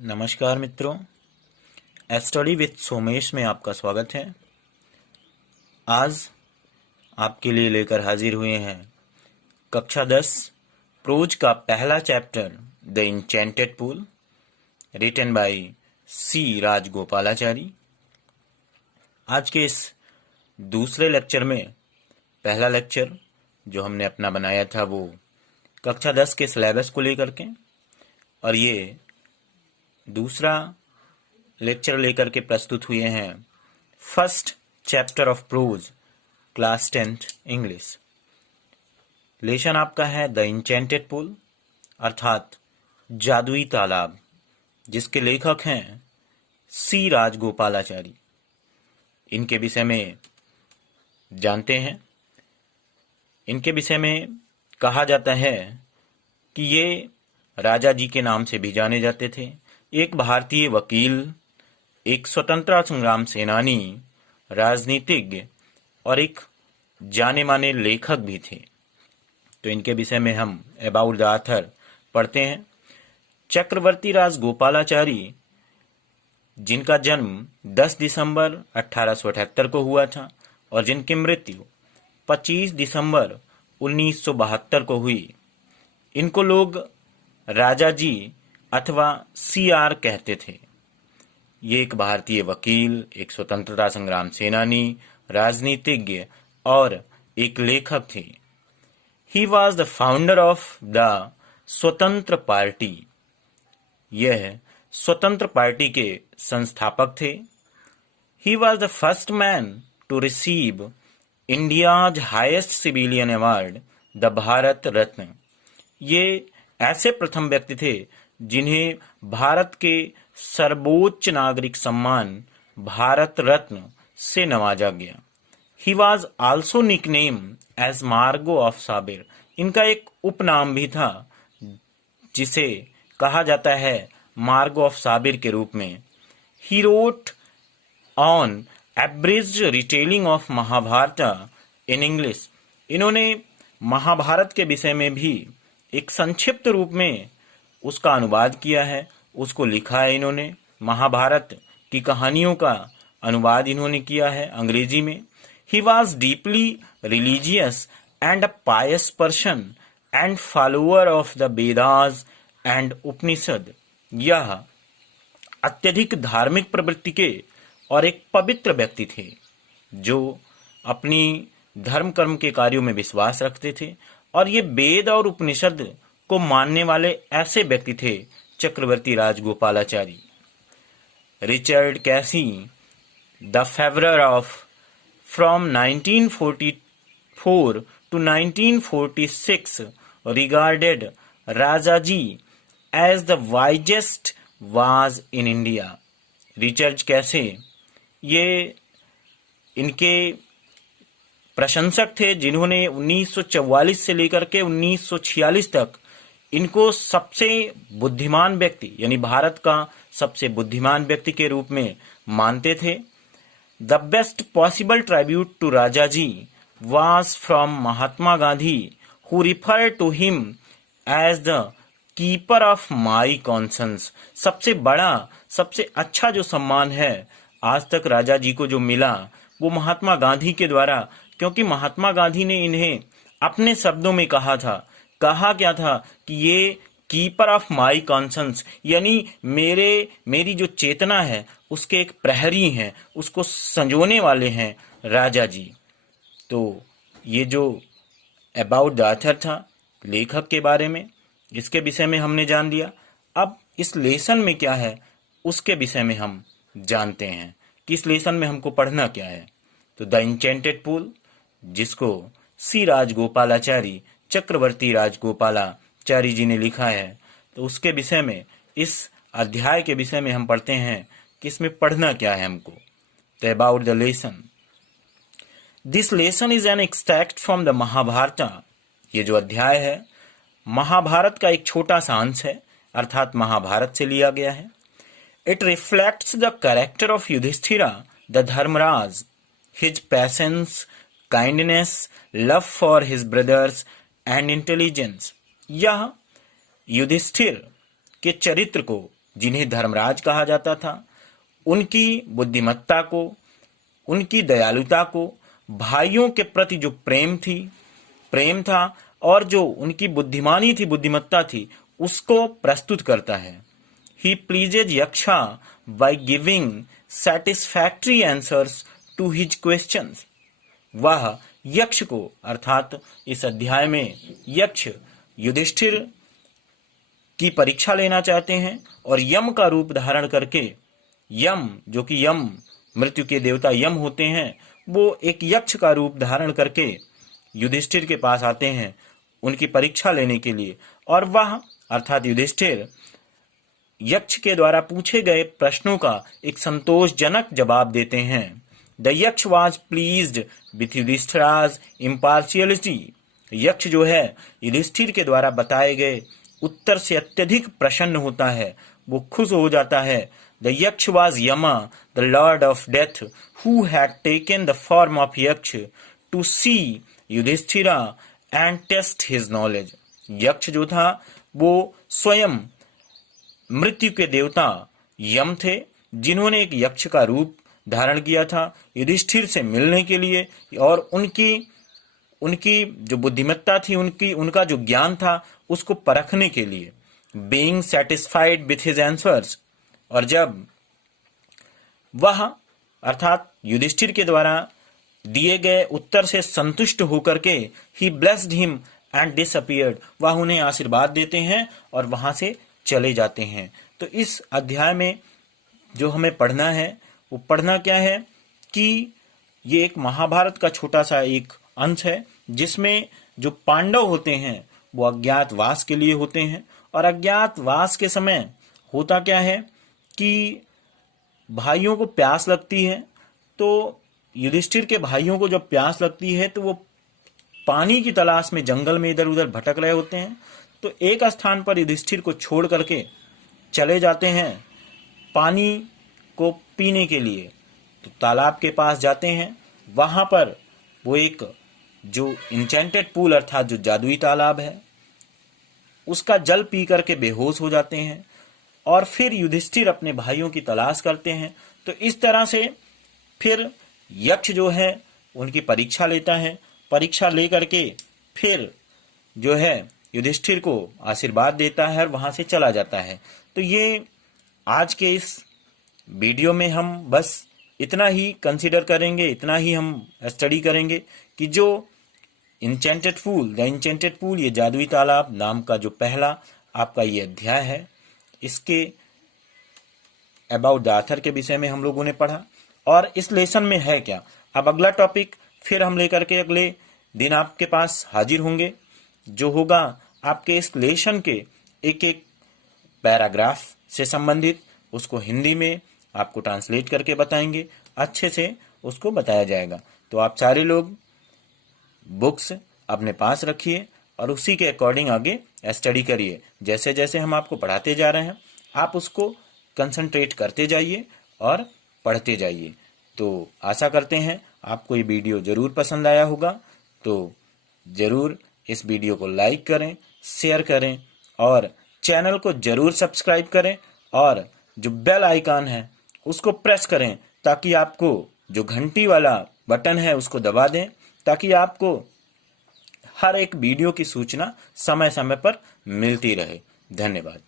नमस्कार मित्रों, study with Somesh में आपका स्वागत है। आज आपके लिए लेकर हाजिर हुए हैं कक्षा 10 प्रोज का पहला chapter the enchanted pool, written by C Rajagopalachari. आज के इस दूसरे लेक्चर में पहला लेक्चर जो हमने अपना बनाया था वो कक्षा 10 के सिलेबस को लेकर के, और ये दूसरा लेक्चर लेकर के प्रस्तुत हुए हैं first chapter of pros class 10th English. Lesson आपका है द इंचेंटेड पूल अर्थात जादुई तालाब, जिसके लेखक हैं सी राजगोपालाचारी। इनके विषय में जानते हैं। इनके विषय में कहा जाता है कि ये राजा जी के नाम से भी जाने जाते थे। एक भारतीय वकील, एक स्वतंत्रता संग्राम सेनानी, राजनीतिज्ञ और एक जाने माने लेखक भी थे। तो इनके विषय में हम अबाउट द ऑथर पढ़ते हैं। चक्रवर्ती राजगोपालाचारी, जिनका जन्म 10 दिसंबर 1878 को हुआ था और जिनकी मृत्यु 25 दिसंबर 1972 को हुई, इनको लोग राजा जी अथवा सीआर कहते थे। ये एक भारतीय वकील, एक स्वतंत्रता संग्राम सेनानी, राजनीतिज्ञ और एक लेखक थे। He was the founder of the Swatantra party. यह स्वतंत्र पार्टी के संस्थापक थे। He was the first man to receive India's highest civilian award, the Bharat Ratna. ये ऐसे प्रथम व्यक्ति थे जिन्हें भारत के सर्वोच्च नागरिक सम्मान भारत रत्न से नवाजा गया। He was also nickname as मार्गो ऑफ साबिर। इनका एक उपनाम भी था जिसे कहा जाता है मार्गो ऑफ साबिर के रूप में। He wrote an abridged retelling of Mahabharata in English. इन्होंने महाभारत के विषय में भी एक संक्षिप्त रूप में उसका अनुवाद किया है, उसको लिखा है। इन्होंने महाभारत की कहानियों का अनुवाद इन्होंने किया है अंग्रेजी में। He was deeply religious and a pious person and follower of the Vedas and Upanishad. यह अत्यधिक धार्मिक प्रवृत्ति के और एक पवित्र व्यक्ति थे जो अपनी धर्म कर्म के कार्यों में विश्वास रखते थे, और ये वेद और उपनिषद को मानने वाले ऐसे व्यक्ति थे Chakravarti Rajagopalachari. Richard Casey, the फेवरर of from 1944 to 1946, regarded Rajaji as the wisest was in India. Richard Casey ये इनके प्रशंसक थे जिन्होंने 1944 से लेकर के 1946 तक इनको सबसे बुद्धिमान व्यक्ति यानी भारत का सबसे बुद्धिमान व्यक्ति के रूप में मानते थे। The best possible tribute to Rajaji was from Mahatma Gandhi, who refer to him as the keeper of my conscience. सबसे बड़ा, सबसे अच्छा जो सम्मान है आज तक राजा जी को जो मिला वो महात्मा गांधी के द्वारा, क्योंकि महात्मा गांधी ने इन्हें अपने शब्दों में कहा क्या था कि ये कीपर ऑफ माई कॉन्शंस यानी मेरी जो चेतना है उसके एक प्रहरी हैं, उसको संजोने वाले हैं राजा जी। तो ये जो अबाउट द ऑथर था, लेखक के बारे में, इसके विषय में हमने जान लिया। अब इस लेसन में क्या है उसके विषय में हम जानते हैं कि इस लेसन में हमको पढ़ना क्या है। तो द इंचेंटेड पूल, जिसको सी राजगोपालाचारी, चक्रवर्ती राजगोपालाचारी जी ने लिखा है, तो उसके विषय में, इस अध्याय के विषय में हम पढ़ते हैं कि इसमें पढ़ना क्या है हमको। तो about the lesson, this lesson is an extract from the Mahabharata. ये जो अध्याय है महाभारत का एक छोटा सा अंश है, अर्थात महाभारत से लिया गया है। It reflects the character of Yudhishthira the Dharmaraj, his patience, kindness, love for his brothers and intelligence. यह युधिष्ठिर के चरित्र को जिन्हें धर्मराज कहा जाता था, उनकी बुद्धिमत्ता को, उनकी दयालुता को, भाइयों के प्रति जो प्रेम था और जो उनकी बुद्धिमानी थी, बुद्धिमत्ता थी, उसको प्रस्तुत करता है। He pleases Yaksha by giving satisfactory answers to his questions. वह यक्ष को, अर्थात इस अध्याय में यक्ष युधिष्ठिर की परीक्षा लेना चाहते हैं और यम का रूप धारण करके, यम जो कि यम मृत्यु के देवता यम होते हैं, वो एक यक्ष का रूप धारण करके युधिष्ठिर के पास आते हैं उनकी परीक्षा लेने के लिए। और वह अर्थात युधिष्ठिर यक्ष के द्वारा पूछे गए प्रश्नों का एक संतोषजनक जवाब देते हैं। The Yaksha was pleased with Yudhishthira's impartiality. यक्ष जो है युधिष्ठिर के द्वारा बताए गए उत्तर से अत्यधिक प्रसन्न होता है, वो खुश हो जाता है। The Yaksha was Yama the lord of death who had taken the form of Yaksha to see Yudhishthira and test his knowledge. Yaksha जो था वो स्वयं मृत्यु के देवता यम थे, जिन्होंने एक यक्ष का रूप धारण किया था युधिष्ठिर से मिलने के लिए और उनकी जो बुद्धिमत्ता थी, उनका जो ज्ञान था, उसको परखने के लिए। Being satisfied with his answers, और जब वह अर्थात युधिष्ठिर के द्वारा दिए गए उत्तर से संतुष्ट होकर के ही ब्लेस्ड हिम एंड डिसअपीयर्ड, वह उन्हें आशीर्वाद देते हैं और वहां से चले जाते हैं। तो इस अध्याय में जो हमें पढ़ना है वो पढ़ना क्या है कि ये एक महाभारत का छोटा सा एक अंश है, जिसमें जो पांडव होते हैं वो अज्ञातवास के लिए होते हैं। और अज्ञातवास के समय होता क्या है कि भाइयों को प्यास लगती है, तो युधिष्ठिर के भाइयों को जब प्यास लगती है तो वो पानी की तलाश में जंगल में इधर उधर भटक रहे होते हैं। तो एक स्थान पर युधिष्ठिर को छोड़ करके चले जाते हैं पानी को पीने के लिए। तो तालाब के पास जाते हैं, वहां पर वो एक जो इंचेंटेड पूल अर्थात जो जादुई तालाब है, उसका जल पी करके बेहोश हो जाते हैं और फिर युधिष्ठिर अपने भाइयों की तलाश करते हैं। तो इस तरह से फिर यक्ष जो है उनकी परीक्षा लेता है, परीक्षा लेकर के फिर जो है युधिष्ठिर को आशीर्वाद देता है और वहां से चला जाता है। तो ये आज के इस वीडियो में हम बस इतना ही कंसीडर करेंगे, इतना ही हम स्टडी करेंगे कि जो इंचेंटेड पूल, ये जादुई तालाब नाम का जो पहला आपका ये अध्याय है, इसके अबाउट द ऑथर के विषय में हम लोगों ने पढ़ा और इस लेसन में है क्या। अब अगला टॉपिक फिर हम लेकर के अगले दिन आपके पास हाजिर होंगे, जो होगा आपके इस लेसन के एक एक पैराग्राफ से संबंधित। उसको हिंदी में आपको ट्रांसलेट करके बताएंगे, अच्छे से उसको बताया जाएगा। तो आप सारे लोग बुक्स अपने पास रखिए और उसी के अकॉर्डिंग आगे स्टडी करिए। जैसे जैसे हम आपको पढ़ाते जा रहे हैं आप उसको कंसंट्रेट करते जाइए और पढ़ते जाइए। तो आशा करते हैं आपको ये वीडियो ज़रूर पसंद आया होगा। तो ज़रूर इस वीडियो को लाइक करें, शेयर करें और चैनल को ज़रूर सब्सक्राइब करें और जो बेल आइकन है उसको प्रेस करें, ताकि आपको जो घंटी वाला बटन है उसको दबा दें, ताकि आपको हर एक वीडियो की सूचना समय समय पर मिलती रहे। धन्यवाद।